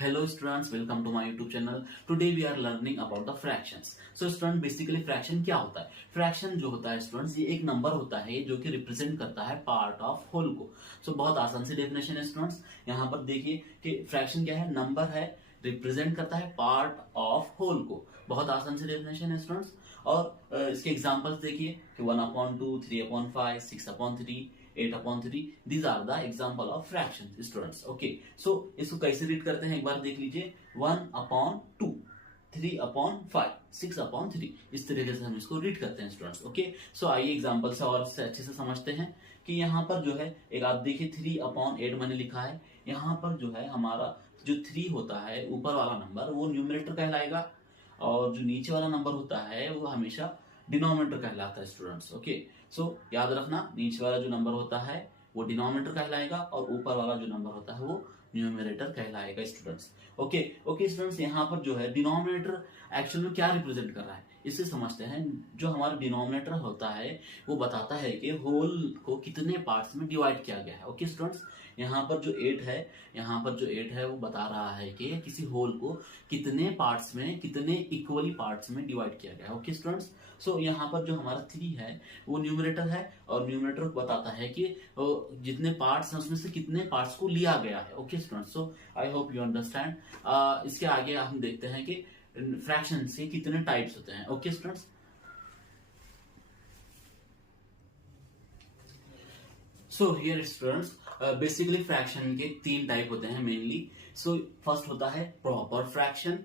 Hello students, welcome to my YouTube channel. Today we are learning about the fractions. So student basically fraction क्या होता है? Fraction जो होता है students ये एक नंबर होता है जो कि रिप्रेजेंट करता है पार्ट ऑफ होल को. सो बहुत आसान सी डेफिनेशन है स्टूडेंट्स. यहाँ पर देखिए कि फ्रैक्शन क्या है, नंबर है, रिप्रेजेंट करता है पार्ट ऑफ होल को. बहुत आसान सी डेफिनेशन है स्टूडेंट्स. और इसके एग्जांपल्स देखिए कि 1/2, 3/5, 6/3, 8/3. These are the example of fraction students. Okay, so इसको कैसे रीड करते हैं एक बार देख लीजिए. 1/2, 3/5, 6/3. इस तरीके से हम इसको रीड करते हैं स्टूडेंट्स. ओके, सो आइए एग्जांपल से और से अच्छे से समझते हैं कि यहाँ पर जो है एक आप देखिए 3/8 मैंने लिखा है. यहाँ पर जो है हमारा जो 3 होता है ऊपर वाला नंबर वो न्यूमरेटर कहलाएगा और जो नीचे वाला नंबर होता है वो हमेशा डिनोमिनेटर कहलाता है स्टूडेंट्स. ओके, सो याद रखना नीचे वाला जो नंबर होता है वो डिनोमिनेटर कहलाएगा और ऊपर वाला जो नंबर होता है वो न्यूमरेटर कहलाएगा स्टूडेंट्स. ओके ओके स्टूडेंट्स, यहाँ पर जो है डिनोमिनेटर एक्चुअल में क्या रिप्रेजेंट कर रहा है इसे समझते हैं. जो हमारा डिनोमिनेटर होता है वो बताता है कि होल को कितने पार्ट्स में डिवाइड किया गया है. ओके स्टूडेंट्स, यहाँ पर जो 8 है वो बता रहा है कि किसी होल को कितने पार्ट्स में, कितने इक्वली पार्ट्स में डिवाइड किया गया है. ओके स्टूडेंट्स, सो यहाँ पर जो हमारा 3 है वो न्यूमरेटर है और न्यूमरेटर बताता है कि जितने पार्ट्स हैं उसमें से कितने पार्ट्स को लिया गया है. Okay students, so I hope you understand. इसके आगे हम देखते हैं कि फ्रैक्शन से कितने टाइप्स होते हैं. Okay students, so here students basically fraction के 3 टाइप होते हैं मेनली. सो फर्स्ट होता है प्रॉपर फ्रैक्शन,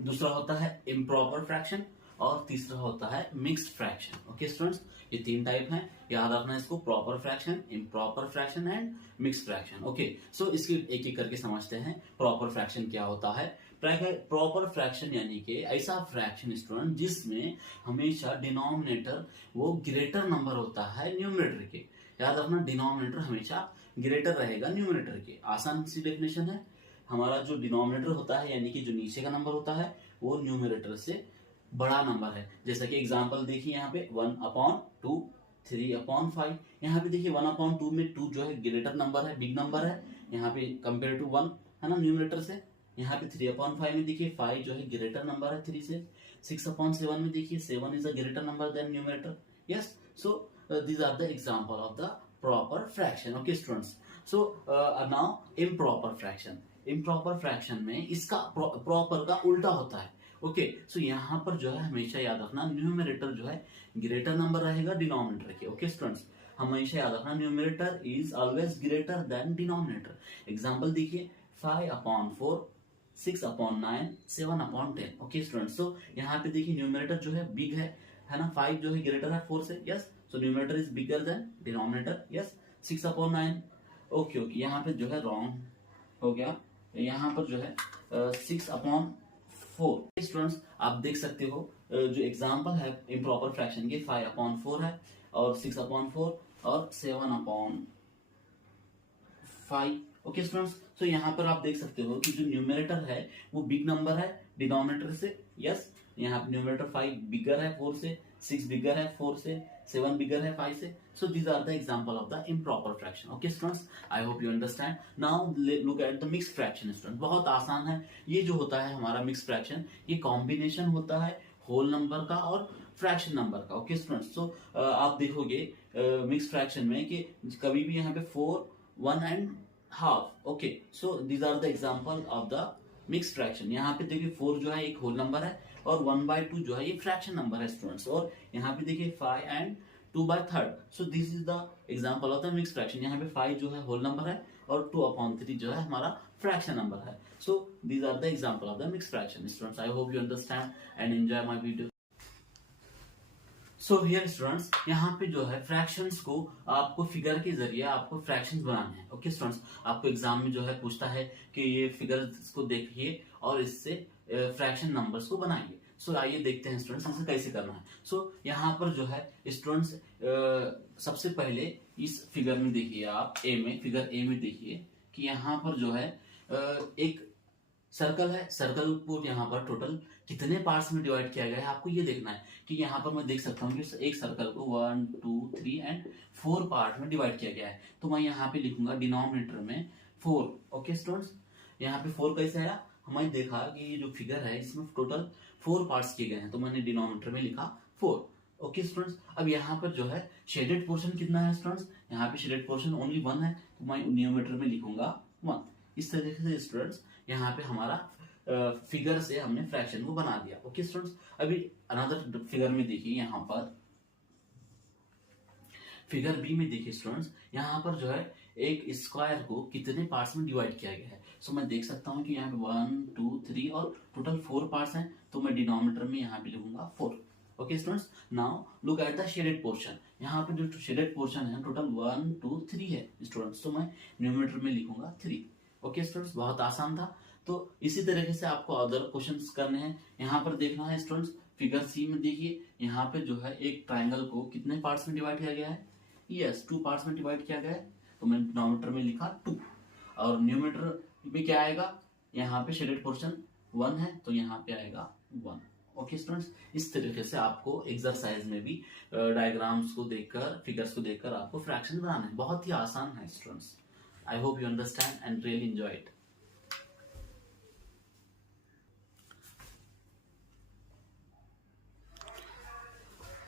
दूसरा होता है इम्प्रॉपर फ्रैक्शन और तीसरा होता है मिक्स्ड फ्रैक्शन. ओके स्टूडेंट्स, ये 3 टाइप हैं, याद रखना इसको. Proper fraction, improper fraction and mixed fraction. Okay, so इसकी एक एक करके समझते हैं. प्रॉपर फ्रैक्शन क्या होता है? प्रॉपर फ्रैक्शन यानी कि ऐसा फ्रैक्शन स्टूडेंट जिसमें हमेशा डिनोमिनेटर वो ग्रेटर नंबर होता है न्यूमरेटर के. याद रखना डिनोमिनेटर हमेशा ग्रेटर रहेगा न्यूमरेटर के. आसान सी डेफिनेशन है. हमारा जो डिनोमिनेटर होता है यानी कि जो नीचे का नंबर होता है वो न्यूमरेटर से बड़ा नंबर है. जैसा कि एग्जांपल देखिए यहाँ पे 1/2, 3/5. यहाँ पे देखिए 1/2 में 2 जो है ग्रेटर नंबर है, बिग नंबर है यहाँ पे कंपेयर टू 1 है ना न्यूमरेटर से. यहाँ पे 3/5 में देखिए 5 जो है ग्रेटर नंबर है 3 से. 6/7 में देखिए 7 is a greater number than numerator. Yes, so these are the example of the proper fraction. Okay students, so now improper fraction में इसका प्रॉपर का उल्टा होता है. ओके, सो यहाँ पर जो है हमेशा याद रखना न्यूमरेटर जो है ग्रेटर नंबर रहेगा डिनोमिनेटर के. ओके स्टूडेंट्स, हमेशा याद रखना numerator is always greater than denominator. Example देखिए 5/4, 6/9, 7/10. ओके स्टूडेंट्स, सो यहाँ पे देखिए न्यूमरेटर जो है बिग है ना. 5 जो है ग्रेटर है 4 से. Yes, so numerator is bigger than denominator. Yes, 6/9. Okay okay, यहाँ पे जो है रॉन्ग हो गया. यहाँ पर जो है 6/4. स्टूडेंट्स आप देख सकते हो जो एग्जांपल है इम्प्रॉपर फ्रैक्शन के 5/4 है और 6/4 और 7/5. ओके स्टूडेंट्स, सो यहाँ पर आप देख सकते हो कि जो न्यूमरेटर है वो बिग नंबर है डिनोमिनेटर से. यस, यहाँ पे न्यूमरेटर 5 बिगर है 4 से, 6 बिगर है 4 से, 7 बिगर है 5 से. So these are the example of the improper fraction. Okay students, I hope you understand. Now look at the mixed fraction. Student बहुत आसान है. ये जो होता है हमारा मिक्स्ड फ्रैक्शन ये कॉम्बिनेशन होता है होल नंबर का और फ्रैक्शन नंबर का. ओके स्टूडेंट्स, सो आप देखोगे मिक्स्ड फ्रैक्शन में कि कभी भी यहाँ पे 4, 1 and half. Okay, so these are the example of the mixed fraction. यहाँ पे देखिए 4 जो है एक होल नंबर है और 1/2 जो है ये फ्रैक्शन नंबर है स्टूडेंट्स. और यहाँ पे देखिए 5 and 2/3. So this is the example of the mixed fraction. यहाँ पे 5 जो है होल नंबर है और 2/3 जो है हमारा फ्रैक्शन नंबर है. So these are the example of the mixed fraction. Students I hope you understand and enjoy my video. So here students यहाँ पे जो है फ्रैक्शंस को आपको फिगर के जरिए आपको फ्रैक्शंस बनाने हैं. ओके स्टूडेंट्स, आपको एग्जाम में जो है पूछता है कि ये फिगर्स को देखिए और इससे फ्रैक्शन नंबर्स को बनाइए. सो आइए देखते हैं स्टूडेंट्स इसे कैसे करना है. सो यहाँ पर जो है स्टूडेंट्स सबसे पहले इस फिगर में देखिए आप फिगर ए में देखिए कि यहाँ पर जो है एक सर्कल है. सर्कल को यहाँ पर टोटल कितने पार्ट्स में डिवाइड किया गया है आपको ये देखना है. कि यहाँ पर मैं देख सकता हूँ कि एक सर्कल को 1, 2, 3 एंड 4 पार्ट में डिवाइड किया गया है. तो मैं यहाँ पे लिखूंगा डिनोमिनेटर में 4. ओके स्टूडेंट्स, यहाँ पे 4 कैसे आया, हमने देखा कि ये जो फिगर है इसमें टोटल 4 पार्ट्स किए गए हैं, तो मैंने डिनोमिनेटर में लिखा 4। ओके स्टूडेंट्स, अब यहाँ पर जो है शेडेड पोर्शन कितना है स्टूडेंट्स, यहाँ पे शेडेड पोर्शन ओनली 1 है, तो मैं न्यूमरेटर में लिखूंगा 1। इस तरीके से स्टूडेंट्स यहाँ पे हमारा फिगर से हमने फ्रैक्शन को बना दिया। ओके स्टूडेंट्स, अभी अनदर फिगर में देखिए, यहाँ पर फिगर बी में देखिए स्टूडेंट्स, यहाँ पर जो है एक स्क्वायर को कितने पार्ट्स में डिवाइड किया गया है। सो मैं देख सकता हूँ कि यहाँ पे 1 2 3 और टोटल 4 पार्ट्स हैं, तो मैं डिनोमिनेटर में यहाँ पे लिखूंगा 4। Okay students, now look at the shaded portion. यहाँ पे जो शेडेड पोर्शन है टोटल 1 2 3 है स्टूडेंट्स, तो मैं न्यूमरेटर में लिखूंगा 3। ओके स्टूडेंट्स, बहुत आसान था। तो इसी तरीके से आपको अदर क्वेश्चंस करने हैं। यहाँ पर देखना है स्टूडेंट्स, फिगर सी में देखिए, यहाँ पे जो है एक ट्राइंगल को कितने पार्ट्स में डिवाइड किया गया है, यस 2 पार्ट्स में डिवाइड किया गया है, तो मैंने डिनोमिनेटर में लिखा 2। और न्यूमरेटर में क्या आएगा, यहाँ पे शेडेड पोर्शन 1 है, तो यहाँ पे आएगा 1। ओके स्टूडेंट्स, इस तरीके से आपको एक्सरसाइज में भी डायग्राम्स को देखकर, फिगर्स को देखकर आपको फ्रैक्शन बनाना है। बहुत ही आसान है students. I hope you understand and really enjoy it.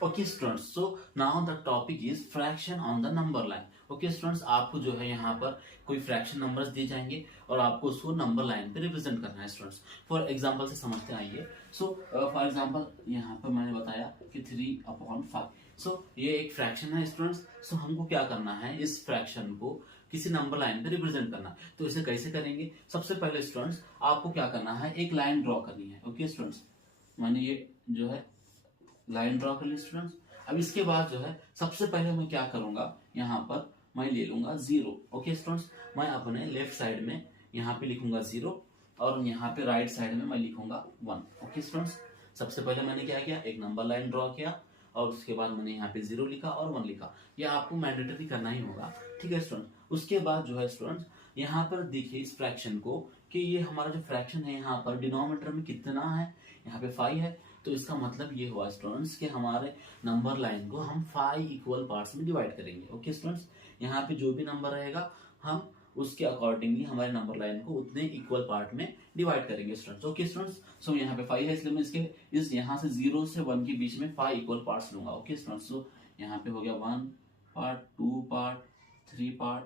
Okay students, so now the topic is fraction on the number line. Okay students, आपको जो है यहाँ पर कोई फ्रैक्शन नंबर्स दिए जाएंगे और आपको उसको नंबर लाइन पे रिप्रेजेंट करना है स्टूडेंट्स। फॉर एग्जांपल से समझते आइए। सो फॉर एग्जांपल यहाँ पर मैंने बताया कि 3/5। सो ये एक फ्रैक्शन है स्टूडेंट्स। सो हमको क्या करना है, इस फ्रैक्शन को किसी नंबर लाइन पे रिप्रेजेंट करना है। तो इसे कैसे करेंगे, सबसे पहले स्टूडेंट्स आपको क्या करना है, एक लाइन ड्रॉ करनी है। ओके स्टूडेंट्स, मैंने ये जो है लाइन ड्रॉ कर ली स्टूडेंट्स। अब इसके बाद जो है सबसे पहले मैं क्या करूंगा, यहाँ पर मैं ले लूंगा 0। ओके स्टूडेंट्स, मैं अपने लेफ्ट साइड में यहाँ पे लिखूंगा 0 और यहाँ पे राइट साइड में मैं लिखूंगा 1। ओके स्टूडेंट्स, सबसे पहले मैंने क्या किया, एक नंबर लाइन ड्रॉ किया और उसके बाद मैंने यहाँ पे 0 लिखा और 1 लिखा। यह आपको मैंडेटरी करना ही होगा, ठीक है स्टूडेंट। उसके बाद जो है स्टूडेंट्स, यहाँ पर देखिए इस फ्रैक्शन को कि ये हमारा जो फ्रैक्शन है यहाँ पर डिनोमिनेटर में कितना है, यहाँ पे 5 है। तो इसका मतलब ये हुआ स्टूडेंट्स कि हमारे नंबर लाइन को हम 5 इक्वल पार्ट्स में डिवाइड करेंगे। ओके स्टूडेंट्स, यहाँ पे जो भी नंबर रहेगा हम उसके अकॉर्डिंगली हमारे नंबर लाइन को उतने इक्वल पार्ट में डिवाइड करेंगे स्टूडेंट्स। ओके स्टूडेंट्स, सो यहाँ पे 5 है, इसलिए मैं इसके इस यहाँ से 0 से 1 के बीच में 5 इक्वल पार्ट्स लूंगा। ओके स्टूडेंट्स, सो यहाँ पे हो गया 1 पार्ट, 2 पार्ट, 3 पार्ट,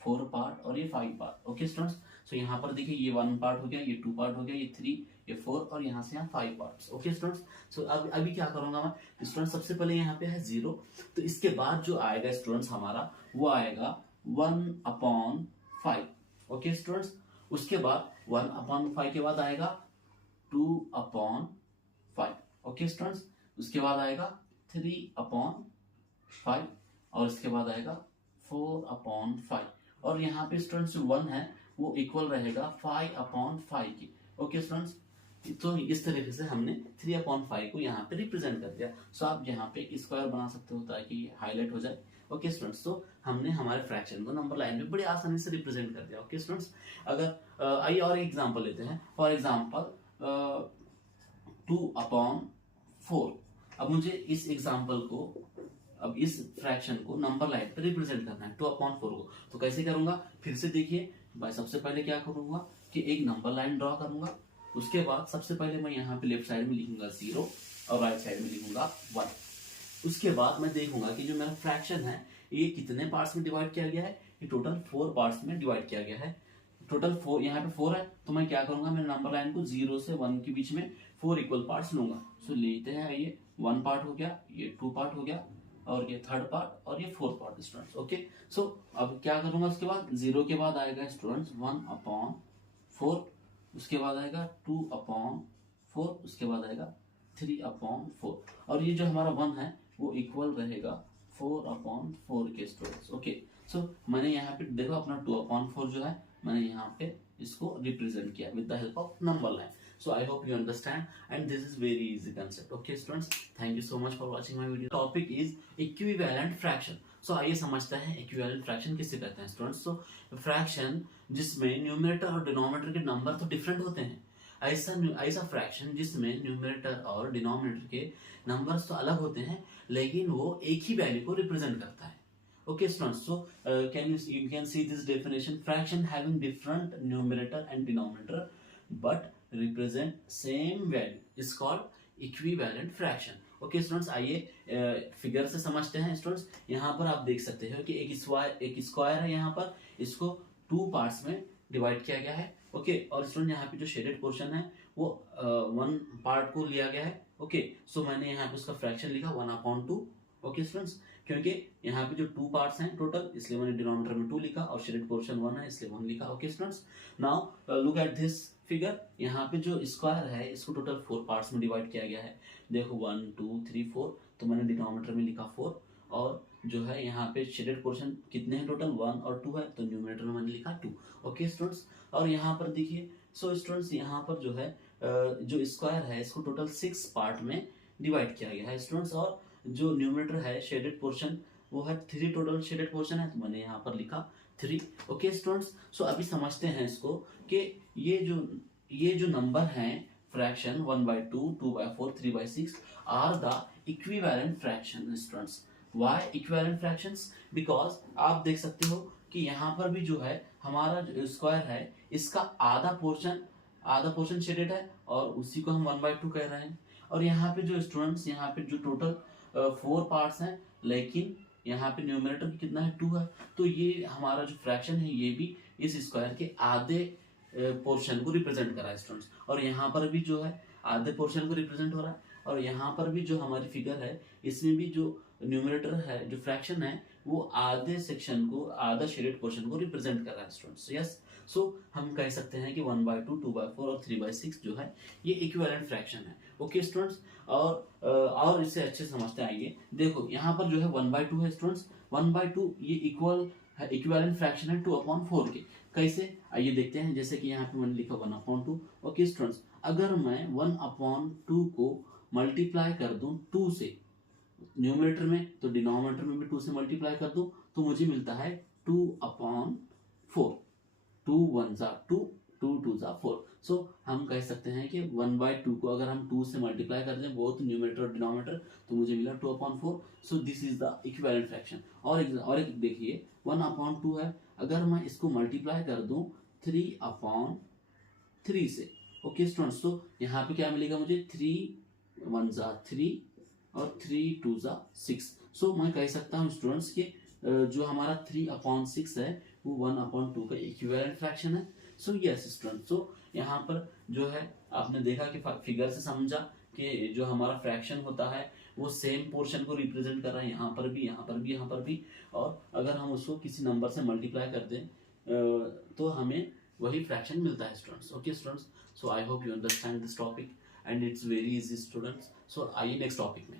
4 पार्ट और ये 5 पार्ट। ओके स्टूडेंट्स, सो यहाँ पर देखिए ये 1 पार्ट हो गया, ये 2 पार्ट हो गया, ये 3, ये 4 और यहाँ से यहाँ 5 पार्ट्स। ओके स्टूडेंट्स, सो अब अभी क्या करूंगा मैं स्टूडेंट्स, सबसे पहले यहाँ पे है 0, तो इसके बाद जो आएगा स्टूडेंट्स हमारा वो आएगा 1/5। ओके स्टूडेंट्स, उसके बाद 1/5 के बाद आएगा 2/5। ओके स्टूडेंट्स, उसके बाद आएगा 3/5 और इसके बाद आएगा 4/5 और यहाँ पे स्टूडेंट्स 1 है वो इक्वल रहेगा 5/5 की। ओके स्टूडेंट्स, तो इस तरीके से हमने 3/5 को यहाँ पे रिप्रेजेंट कर दिया। सो आप यहाँ पे स्क्वायर बना सकते हो ताकि हाईलाइट हो जाए। ओके स्टूडेंट्स, तो हमने हमारे फ्रैक्शन को नंबर लाइन में बड़ी आसानी से रिप्रेजेंट कर दिया। ओके स्टूडेंट्स, अगर आइए और एग्जांपल लेते हैं। For example 2/4। अब मुझे इस एग्जांपल को, अब इस फ्रैक्शन को नंबर लाइन पे रिप्रेजेंट करना है 2/4 को, तो कैसे करूंगा, फिर से देखिए भाई। सबसे पहले क्या करूंगा कि एक नंबर लाइन ड्रॉ करूंगा, उसके बाद सबसे पहले मैं यहाँ पे लेफ्ट साइड में लिखूंगा 0 और राइट साइड में लिखूंगा 1। उसके बाद मैं देखूंगा कि जो मेरा फ्रैक्शन है ये कितने पार्ट्स में डिवाइड किया गया है, ये टोटल 4 पार्ट्स में डिवाइड किया गया है। टोटल 4, यहाँ पे 4 है, तो मैं क्या करूंगा, मेरे नंबर लाइन को 0 से 1 के बीच में 4 इक्वल पार्ट्स लूंगा। सो लेते हैं, ये 1 पार्ट हो गया, ये 2 पार्ट हो गया और ये 3rd पार्ट और ये 4th पार्ट स्टूडेंट्स। ओके, सो अब क्या करूंगा, उसके बाद 0 के बाद आएगा स्टूडेंट्स 1/4, उसके बाद आएगा 2/4, उसके बाद आएगा 3/4 और ये जो हमारा 1 है वो इक्वल रहेगा 4/4 के स्टूडेंट्स। ओके, सो मैंने यहाँ पे देखो अपना 2/4 जो है मैंने यहाँ पे इसको रिप्रेजेंट किया with the help of number line. So I hope you understand and this is very easy concept. Okay students, thank you so much for watching my video. Topic is equivalent fraction. So आइए समझते हैं equivalent fraction किससे कहते हैं students. So fraction जिसमें numerator और denominator के number तो डिफरेंट होते हैं, ऐसा फ्रैक्शन जिसमें न्यूमरेटर और डिनोमिनेटर के नंबर्स तो अलग होते हैं लेकिन वो एक ही वैल्यू को रिप्रेजेंट करता है। Okay students, so you can see this definition: fraction having different numerator and denominator but represent same value is called equivalent fraction. Okay students, आइए फिगर से समझते हैं स्टूडेंट्स। यहाँ पर आप देख सकते हो कि एक स्क्वायर है, यहाँ पर इसको टू पार्ट्स में डिवाइड किया गया है। ओके, और स्टूडेंट यहाँ पे जो शेडेड पोर्शन है वो वन पार्ट को लिया गया है। ओके, सो मैंने यहाँ पे उसका फ्रैक्शन लिखा 1/2। ओके स्टूडेंट्स, क्योंकि यहाँ पे जो टू पार्ट्स हैं टोटल, इसलिए मैंने डिनोमिनेटर में 2 लिखा और शेडेड पोर्शन 1 है इसलिए 1 लिखा। Okay students, now look at this figure. यहाँ पे जो स्क्वायर है इसको टोटल 4 पार्ट्स में डिवाइड किया गया है। देखो 1 2 3 4, तो मैंने डिनोमिनेटर में लिखा 4, और जो है यहाँ पे शेडेड पोर्शन कितने हैं टोटल 1 और 2 है, तो न्यूमरेटर में मैंने लिखा 2। ओके स्टूडेंट्स, और यहाँ पर देखिए, सो स्टूडेंट्स यहाँ पर जो है जो स्क्वायर है इसको टोटल 6 पार्ट में डिवाइड किया गया है स्टूडेंट्स, और जो न्यूमरेटर है शेडेड पोर्शन वो है 3 टोटल शेडेड पोर्शन है, तो मैंने यहाँ पर लिखा 3। ओके स्टूडेंट्स, सो अभी समझते हैं इसको कि ये जो नंबर हैं fraction 1/2, 2/4, 3/6 are the equivalent fraction students. Why equivalent fractions? Because आप देख सकते हो कि यहाँ पर भी जो है हमारा जो स्क्वायर है इसका आधा पोर्शन शेडेड है और उसी को हम 1/2 कह रहे हैं। और यहाँ पे जो स्टूडेंट्स, यहाँ पे जो टोटल 4 पार्ट्स हैं, लेकिन यहाँ पे न्यूमरेटर कितना है 2 है, तो ये हमारा जो फ्रैक्शन है ये भी इस स्क्वायर के आधे पोर्शन को रिप्रेजेंट कर रहा है स्टूडेंट्स। और यहाँ पर भी जो है आधे पोर्शन को रिप्रेजेंट हो रहा है, और यहाँ पर भी जो हमारी फिगर है इसमें भी जो न्यूमरेटर है जो फ्रैक्शन है वो आधे सेक्शन को, आधा शेडेड पोर्शन को रिप्रेजेंट कर रहा है स्टूडेंट्स। यस, सो हम कह सकते हैं कि 1/2, 2/4 और 3/6 जो है ये इक्विवेलेंट फ्रैक्शन है। ओके स्टूडेंट्स, और इससे अच्छे से समझते आइए। देखो यहाँ पर जो है 1/2 है स्टूडेंट्स, 1/2 ये इक्विवेलेंट फ्रैक्शन है 2/4 के। कैसे, आइए देखते हैं। जैसे कि यहाँ पे मैंने लिखा 1/2। ओके स्टूडेंट्स, अगर मैं 1/2 को मल्टीप्लाई कर दूं 2 से न्यूमरेटर में, तो डिनोमिनेटर में भी 2 से मल्टीप्लाई कर दूं तो मुझे मिलता है 2/4। 2 1 2, 2 2 4। सो हम कह सकते हैं कि 1/2 को अगर हम 2 से मल्टीप्लाई कर दें बोथ न्यूमरेटर और डिनोमिनेटर तो मुझे मिला 2/4। So this is the equivalent fraction. और एक देखिए 1/2 है, अगर मैं इसको मल्टीप्लाई कर दूं 3/3 से। ओके स्टूडेंट्स, तो यहाँ पे क्या मिलेगा मुझे, 3 1 3 और 3 2 6। सो मैं कह सकता हूँ स्टूडेंट्स कि जो हमारा 3/6 है वो 1/2 का इक्विवेलेंट फ्रैक्शन है। सो यस स्टूडेंट्स, सो यहाँ पर जो है आपने देखा कि फिगर से समझा कि जो हमारा फ्रैक्शन होता है वो सेम पोर्शन को रिप्रेजेंट कर रहा है, यहाँ पर भी, यहाँ पर भी, यहाँ पर भी। और अगर हम उसको किसी नंबर से मल्टीप्लाई कर दें तो हमें वही फ्रैक्शन मिलता है students. Okay students, so I hope you understand this topic and it's very easy students. So आइए नेक्स्ट टॉपिक में।